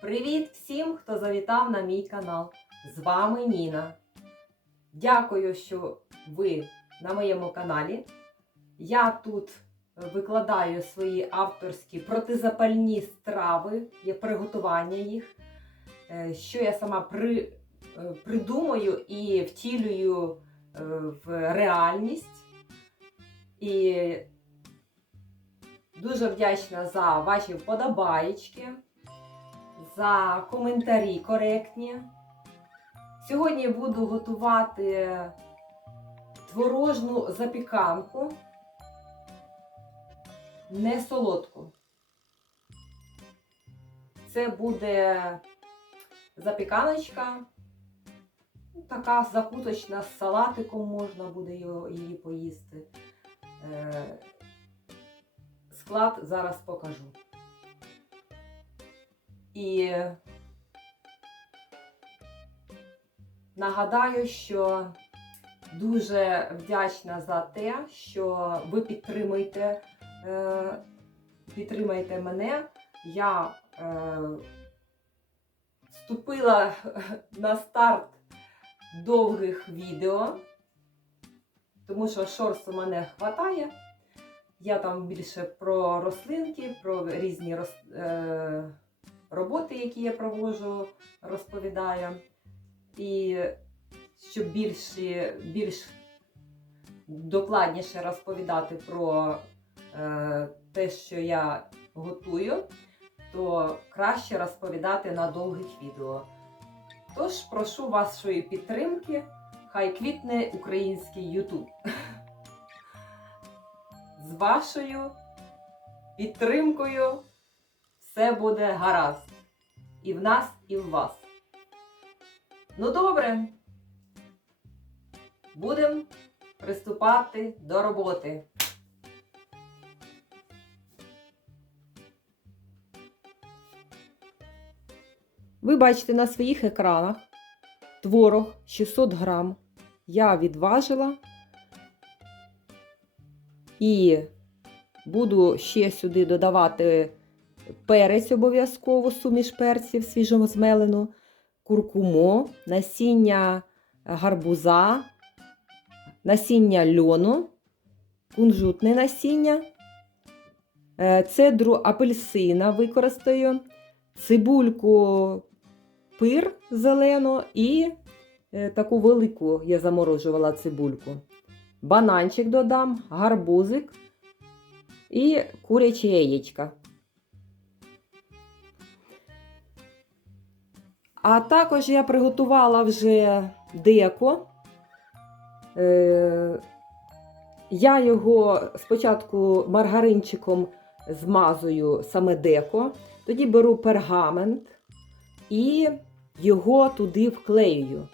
Привіт всім, хто завітав на мій канал. З вами Ніна. Дякую, що ви на моєму каналі. Я тут викладаю свої авторські протизапальні страви, є приготування їх, е, що я сама при, е, придумаю і втілюю е, в реальність. І дуже вдячна за ваші вподобаєчки, за коментарі коректні. Сьогодні буду готувати творожну запіканку, не солодку. Це буде запіканочка, ну, така закуточна з салатиком можна буде її поїсти. Е, Склад зараз покажу. І нагадаю, що дуже вдячна за те, що ви підтримуєте, е, підтримуєте мене. Я е, вступила на старт довгих відео, тому що шорсту мене вистачає. Я там більше про рослинки, про різні роз, е, роботи, які я проводжу, розповідаю. І щоб більше, більш докладніше розповідати про е, те, що я готую, то краще розповідати на довгих відео. Тож прошу вашої підтримки, хай квітне український YouTube. З вашою підтримкою все буде гаразд. І в нас, і в вас. Ну добре. Будемо приступати до роботи. Ви бачите на своїх екранах творог 600 грам. Я відважила і буду ще сюди додавати перець обов'язково, суміш перців свіжого змелену, куркумо, насіння гарбуза, насіння льону, кунжутне насіння, е, цедру апельсина використаю, цибульку пир зелену і е, таку велику я заморожувала цибульку. Бананчик додам, гарбузик і куряче яєчка. А також я приготувала вже деко. Е, я його спочатку маргаринчиком змазую саме деко, тоді беру пергамент і його туди вклеюю.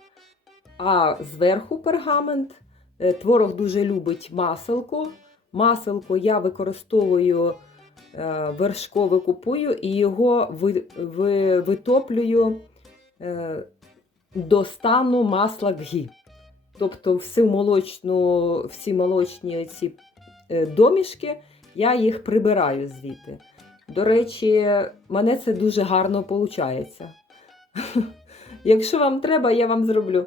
А зверху пергамент е, творог дуже любить маселко. Маселко я використовую е, вершкове купую і його ви, ви, витоплюю до стану масла ґі. Тобто всю молочну, всі молочні ці е, домішки, я їх прибираю звідти. До речі, мене це дуже гарно виходить. Якщо вам треба, я вам зроблю.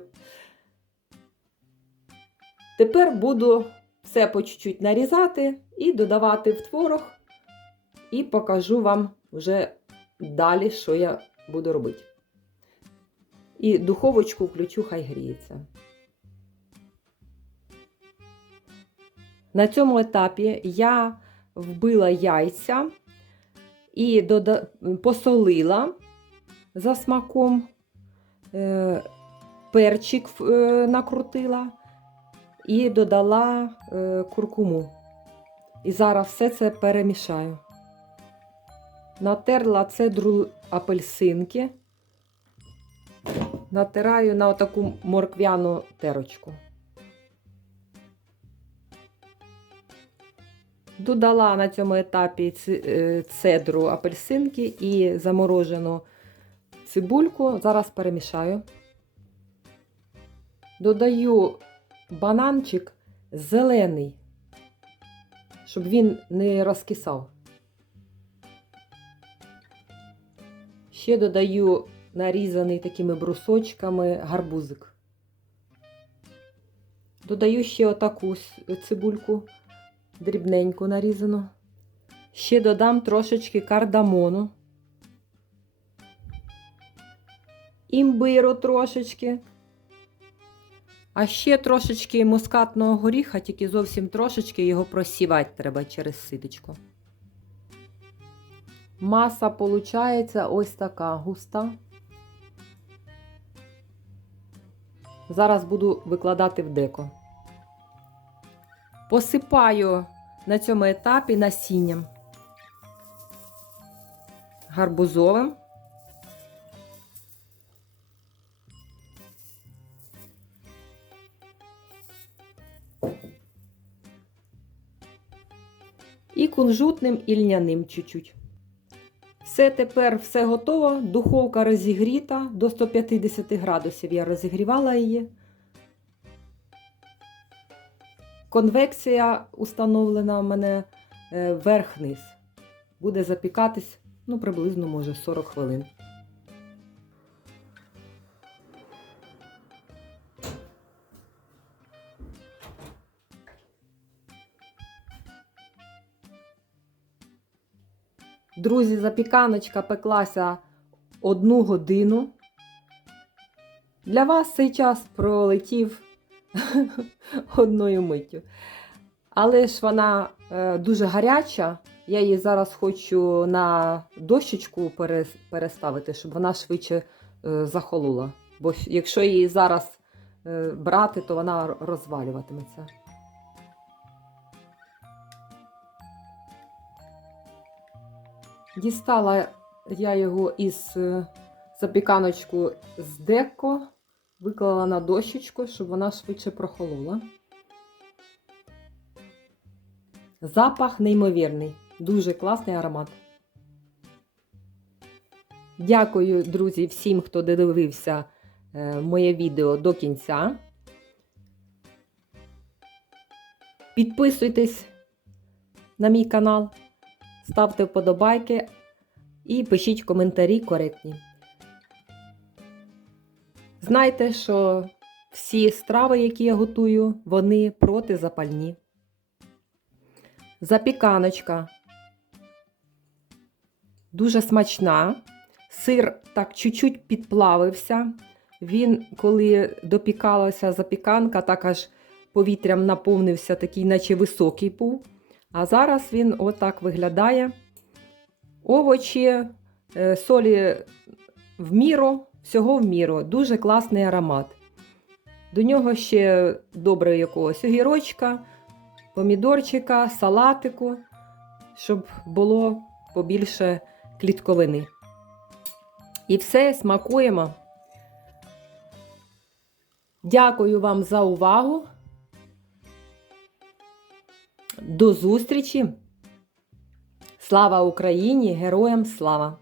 Тепер буду все по чуть-чуть нарізати і додавати в творог, і покажу вам вже далі, що я буду робити. І духовочку включу, хай гріється. На цьому етапі я вбила яйця і дода... посолила за смаком, е... перчик е... накрутила і додала е... куркуму. І зараз все це перемішаю. Натерла цедру апельсинки, натираю на таку морквяну терочку. Додала на цьому етапі е, цедру апельсинки і заморожену цибульку. Зараз перемішаю. Додаю бананчик зелений, щоб він не розкисав. Ще додаю нарізаний такими брусочками гарбузик. Додаю ще отаку цибульку дрібненько нарізану. Ще додам трошечки кардамону. Імбиру трошечки. А ще трошечки мускатного горіха, тільки зовсім трошечки його просівати треба через ситочко. Маса виходить ось така густа. Зараз буду викладати в деко. Посипаю на цьому етапі насінням гарбузовим. І кунжутним і льняним чуть-чуть. Все тепер все готово. Духовка розігріта до 150 градусів. Я розігрівала її. Конвекція установлена в мене е, верх-низ. Буде запікатись, ну, приблизно, може, 40 хвилин. Друзі, запіканочка пеклася одну годину. Для вас цей час пролетів одною миттю. Але ж вона е, дуже гаряча. Я її зараз хочу на дощечку переставити, щоб вона швидше е, захолола. Бо якщо її зараз е, брати, то вона розвалюватиметься. Дістала я його із е, запіканочку з деко, виклала на дощечку, щоб вона швидше прохолола. Запах неймовірний, дуже класний аромат. Дякую, друзі, всім, хто додивився е, моє відео до кінця. Підписуйтесь на мій канал, ставте вподобайки і пишіть коментарі коректні. Знайте, що всі страви, які я готую, вони протизапальні. Запіканочка дуже смачна. Сир так чуть-чуть підплавився. Він, коли допікалася запіканка, так аж повітрям наповнився, такий, наче високий був. А зараз він отак виглядає. Овочі, е, солі в міру, всього в міру. Дуже класний аромат. До нього ще добре якогось огірочка, помідорчика, салатику, щоб було побільше клітковини. І все смакуємо. Дякую вам за увагу. До зустрічі! Слава Україні! Героям слава!